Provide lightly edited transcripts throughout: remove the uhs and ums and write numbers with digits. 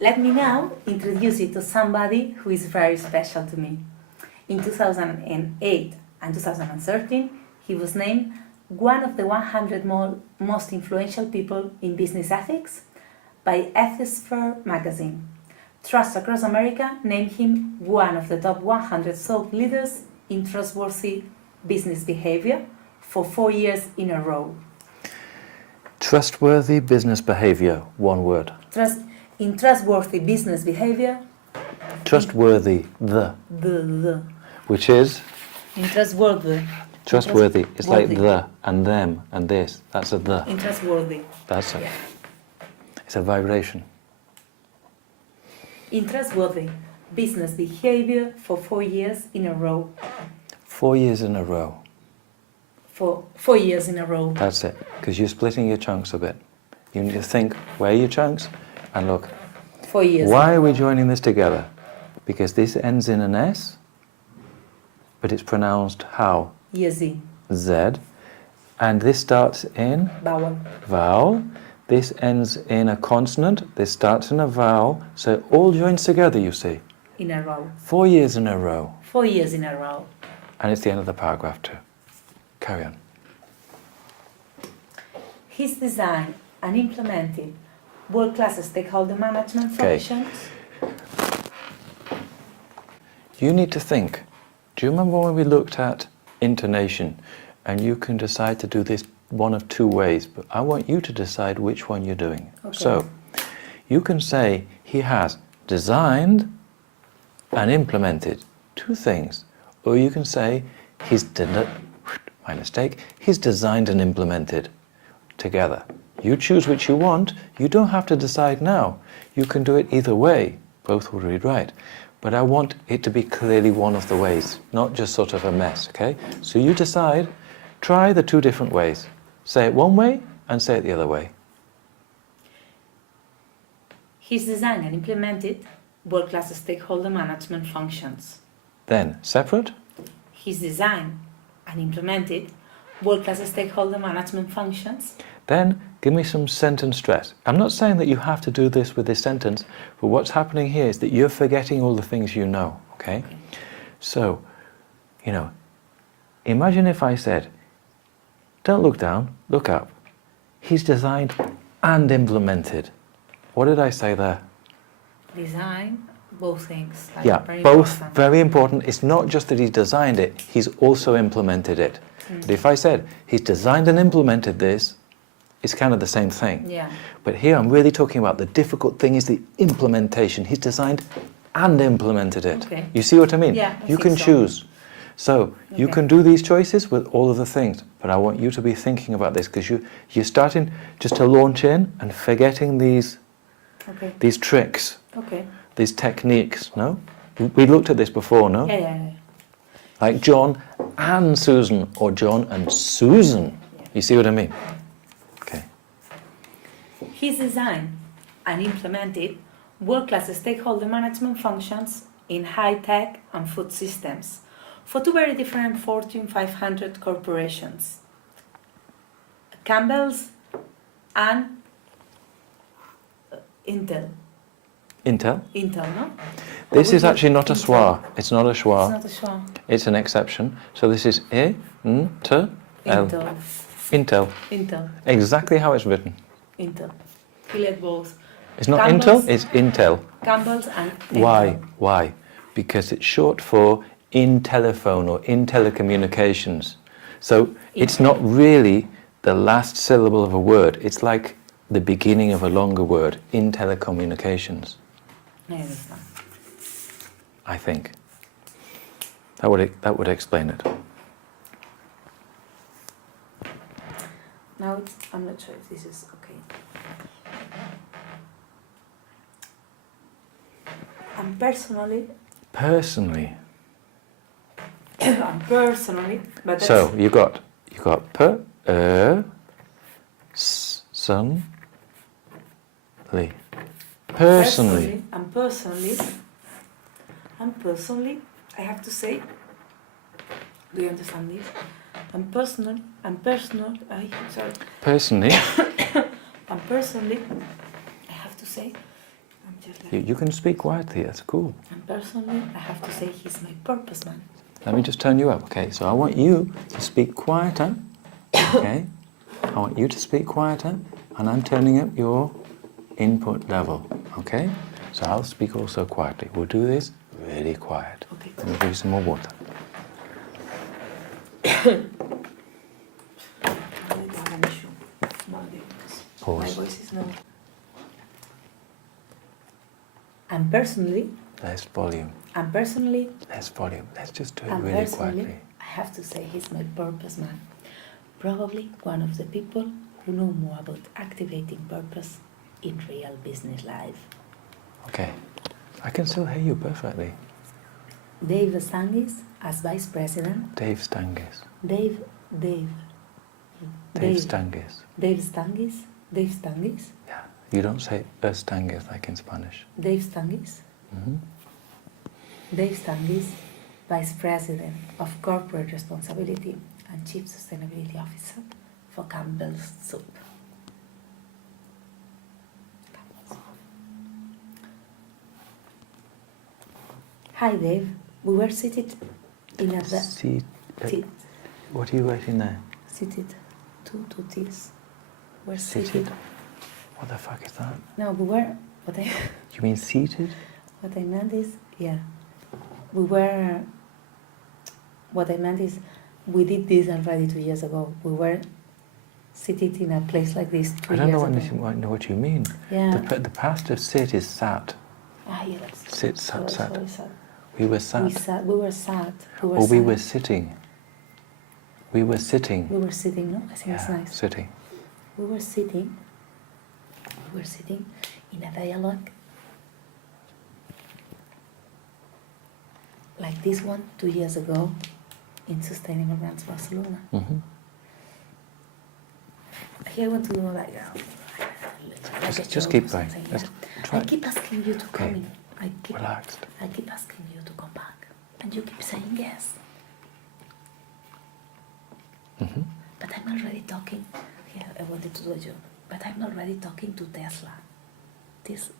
Let me now introduce you to somebody who is very special to me. In 2008 and 2013, he was named one of the 100 most influential people in business ethics by Ethisphere magazine. Trust Across America named him one of the top 100 thought leaders in trustworthy business behavior for 4 years in a row. Trustworthy business behavior, one word. In trustworthy business behavior. Trustworthy, the. Which is? In trustworthy. Trustworthy. It's like the and them and this. That's a the. In trustworthy. That's it. Yeah. It's a vibration. In trustworthy business behavior for 4 years in a row. 4 years in a row. For 4 years in a row. That's it. Because you're splitting your chunks a bit. You need to think, where are your chunks? And look, 4 years. Why are we joining this together? Because this ends in an S, but it's pronounced how? Z. Z. And this starts in? Vowel. Vowel. This ends in a consonant. This starts in a vowel. So it all joins together, you see. In a row. 4 years in a row. 4 years in a row. And it's the end of the paragraph too. Carry on. He's designed and implemented world-class stakeholder management functions. You need to think. Do you remember when we looked at intonation? And you can decide to do this one of two ways, but I want you to decide which one you're doing. Okay. So, you can say he has designed and implemented two things. Or you can say he's designed and implemented together. You choose which you want. You don't have to decide now. You can do it either way. Both will read right. But I want it to be clearly one of the ways, not just sort of a mess, okay? So you decide, try the two different ways. Say it one way and say it the other way. He's designed and implemented world-class stakeholder management functions. Then, separate? He's designed and implemented world-class stakeholder management functions. Then, give me some sentence stress. I'm not saying that you have to do this with this sentence, but what's happening here is that you're forgetting all the things you know, okay? So, you know, imagine if I said, don't look down, look up. He's designed and implemented. What did I say there? Design, both things. Like Yeah, very both important. very important. It's not just that he designed it, he's also implemented it. But if I said, he's designed and implemented this, it's kind of the same thing. Yeah. But here I'm really talking about the difficult thing is the implementation. He's designed and implemented it. Okay. You see what I mean? Yeah, you can so. choose. So you Okay. can do these choices with all of the things, but I want you to be thinking about this because you're starting just to launch in and forgetting these tricks, these techniques, no? We looked at this before, no? Yeah. Like John and Susan, or John and Susan. Yeah. You see what I mean? Okay. He's designed and implemented world-class stakeholder management functions in high-tech and food systems for two very different Fortune 500 corporations, Campbell's and Intel. Intel? Intel, no? This is actually not a schwa. It's not a It's schwa. not a schwa. It's an exception. So this is Intel. Intel. Intel. Exactly how it's written. Intel. He led both. It's not Campbell's, Intel, it's Intel. Campbell's and Intel. Why? Why? Because it's short for in telephone or in telecommunications. So it's not really the last syllable of a word. It's like the beginning of a longer word, in telecommunications. I understand. I think. That would explain it. Now I'm not sure if this is okay. And personally, but so you got personally. And personally, I have to say, do you understand this? And personally, Personally, and personally, I have to say, I'm Just like You can speak quietly, that's cool. And personally, I have to say he's my purpose man. Let me just turn you up, okay? So I want you to speak quieter, okay? I want you to speak quieter, and I'm turning up your input level, okay? So I'll speak also quietly. We'll do this really quiet. Okay. Let me give you some more water. Pause. My voice is not. And personally, Less volume. and personally, Less volume. Let's just do it and really personally, quietly. I have to say he's my purpose man. Probably one of the people who know more about activating purpose in real business life. Okay. I can still hear you perfectly. Dave Stangis as vice president. Dave Stangis. Dave Stangis. Dave Stangis. Yeah. You don't say Stangis like in Spanish. Dave Stangis. Mm-hmm. Dave Stangis, vice president of corporate responsibility and chief sustainability officer for Campbell's Soup. Hi Dave, we were seated in a See, seat, what are you writing there? seated, two T's. We're Seated. seated. What the fuck is that? No, we were. You mean seated? What I meant is, yeah, we were. What I meant is, we did this already 2 years ago. We were seated in a place like this 2 I years don't know ago. what you mean. Yeah. The past of sit is sat. Ah, yeah, that's Sit, sat, sat. sorry, sat. We were sat. We sat. We were sat. We were Or we sat. were sitting. We were sitting. We were sitting. No, I think it's Yeah, nice. sitting. We were sitting. We were sitting in a dialogue like this one 2 years ago in Sustainable Brands Barcelona. Mm-hmm. Here I want to do like a Just joke keep or going. something, Let's yeah. try. I keep asking you to come Okay. in. Relaxed. I keep asking you to come back, and you keep saying yes. Mm-hmm. But I'm already talking. Yeah, I wanted to do a joke. But I'm already talking to Tesla.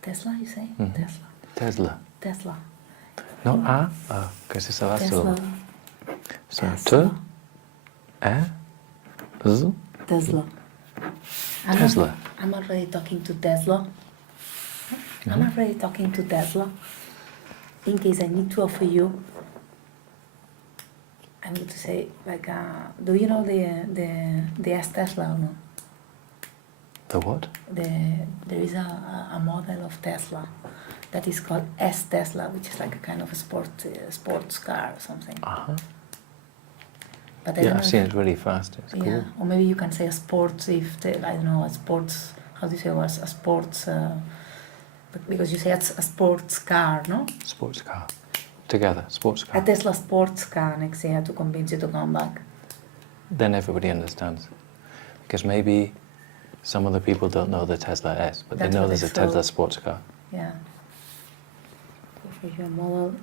Tesla, you say? Mhm. Tesla. Tesla. Tesla. No A, because it's the last Tesla. syllable. So Tesla. Z. Tesla. Tesla. I'm already talking to Tesla. I'm Mhm. already talking to Tesla. In case I need to offer you, I'm going to say like, do you know the S Tesla or no? The what? There is a model of Tesla that is called S Tesla, which is like a kind of a sports car or something. Uh-huh. But I Yeah, don't I've know seen if- it really fast. It's Yeah, cool. or maybe you can say a sports I don't know, a sports. How do you say a sports? Because you say it's a sports car, no? Sports car. Together, sports A car. Tesla sports car next year to convince you to come back. Then everybody understands. Because maybe some of the people don't know the Tesla S, but That's they know what there's they a Tesla thought. sports car. Yeah. For your model,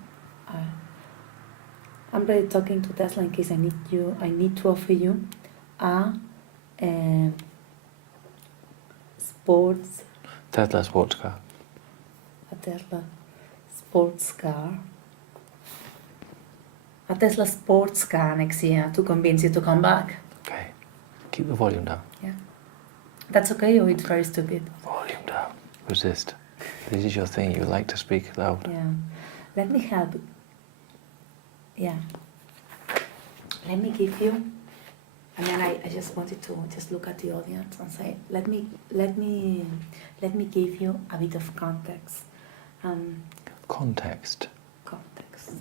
I'm ready talking to Tesla in case I need to offer you a sports, Tesla sports car. a Tesla sports car. A Tesla sports car next year to convince you to come back. Okay. Keep the volume down. Yeah. That's okay, or it's very stupid? Volume down. Resist. This is your thing. You like to speak loud. Yeah. Let me help. Yeah. Let me give you, and then I just wanted to just look at the audience and say, let me give you a bit of context. Context. Context.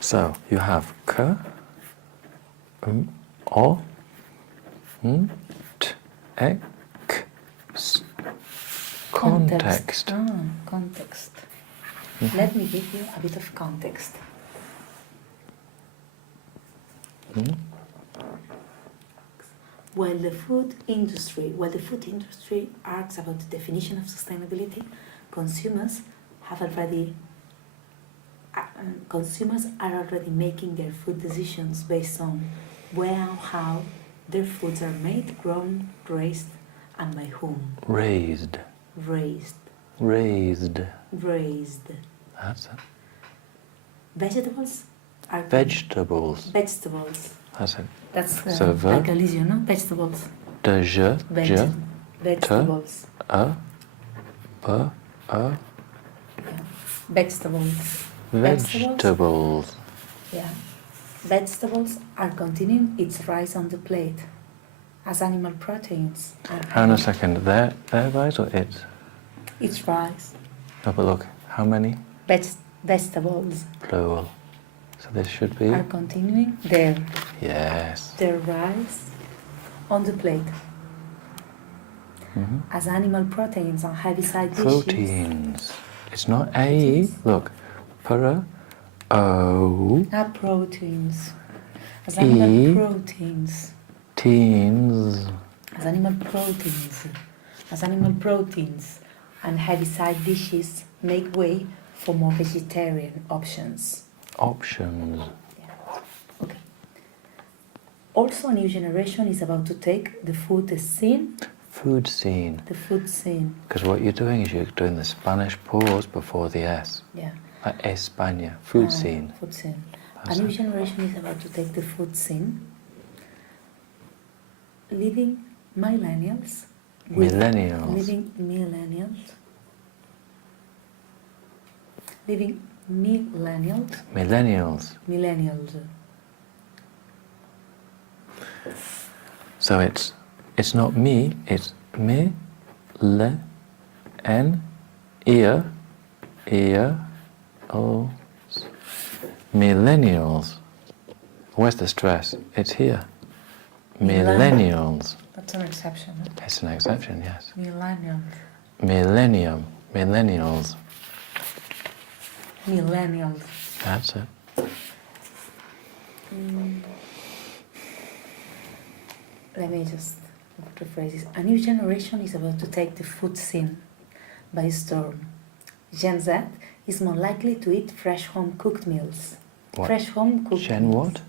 So you have k, o, t, e, k, s. Context. Context. Mhm. Let me give you a bit of context. Mhm. While the food industry asks about the definition of sustainability, consumers are already making their food decisions based on where and how their foods are made, grown, raised, and by whom. Raised. Raised. Raised. Raised. That's it. Vegetables are Vegetables. vegetables. That's it. That's So verb. like Elysium, no? Vegetables. De, je, Veg- vegetables. a, b, a. Yeah. Vegetables. Vegetables. Yeah. Vegetables are continuing its rise on the plate as animal proteins are Hang on a second. Their rise or its? its rise. No, but look. How many? Vegetables Plural. So this should be. are continuing their Yes. rise on the plate Mhm. as animal proteins on heavy side dishes. Proteins. It's not A. Look. Para. O. Not proteins. As animal E. proteins. Teens. As animal proteins. As animal proteins and heavy side dishes make way for more vegetarian options. Options. Okay. Also, a new generation is about to take the food scene. Food scene. The food scene. Because what you're doing is you're doing the Spanish pause before the S. Yeah. Like España. Food scene. Food scene. That's A new it. generation is about to take the food scene, leaving millennials. Millennials. Leaving millennials. Leaving millennials. Millennials. Millennials. So it's not me, it's me, le, en, ear, oh, millennials. Where's the stress? It's here. Millennials. That's an exception. It's an exception, yes. Millennials. Millennium. Millennials. Millennials. That's it. Let me just rephrase this. A new generation is about to take the food scene by storm. Gen Z is more likely to eat fresh home-cooked meals. What? Fresh home-cooked Gen meals. what?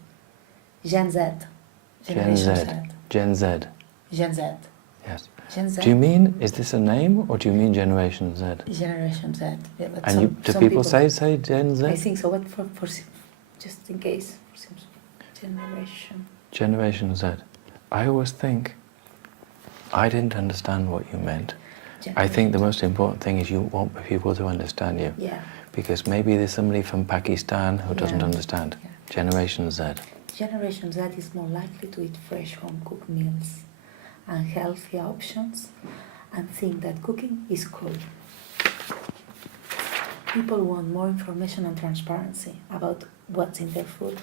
Gen Z. Gen Z. Gen Z. Gen Z. Yes. Gen Z. Do you mean, is this a name or do you mean Generation Z? Generation Z. Yeah, but And do some people say Gen Z? I think so, but for just in case. Generation. Generation Z. I always think I didn't understand what you meant. I think the most important thing is you want people to understand you. Yeah. Because maybe there's somebody from Pakistan who doesn't Yeah. understand. Yeah. Generation Z. Generation Z is more likely to eat fresh home-cooked meals and healthy options and think that cooking is cool. People want more information and transparency about what's in their food.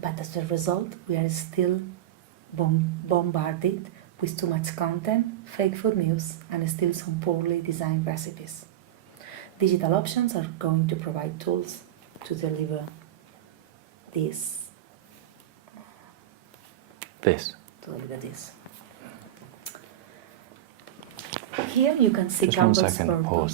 But as a result, we are still bombarded with too much content, fake food news, and still some poorly designed recipes. Digital options are going to provide tools to deliver this. Here you can see Just 1 Campbell's second, purple. pause.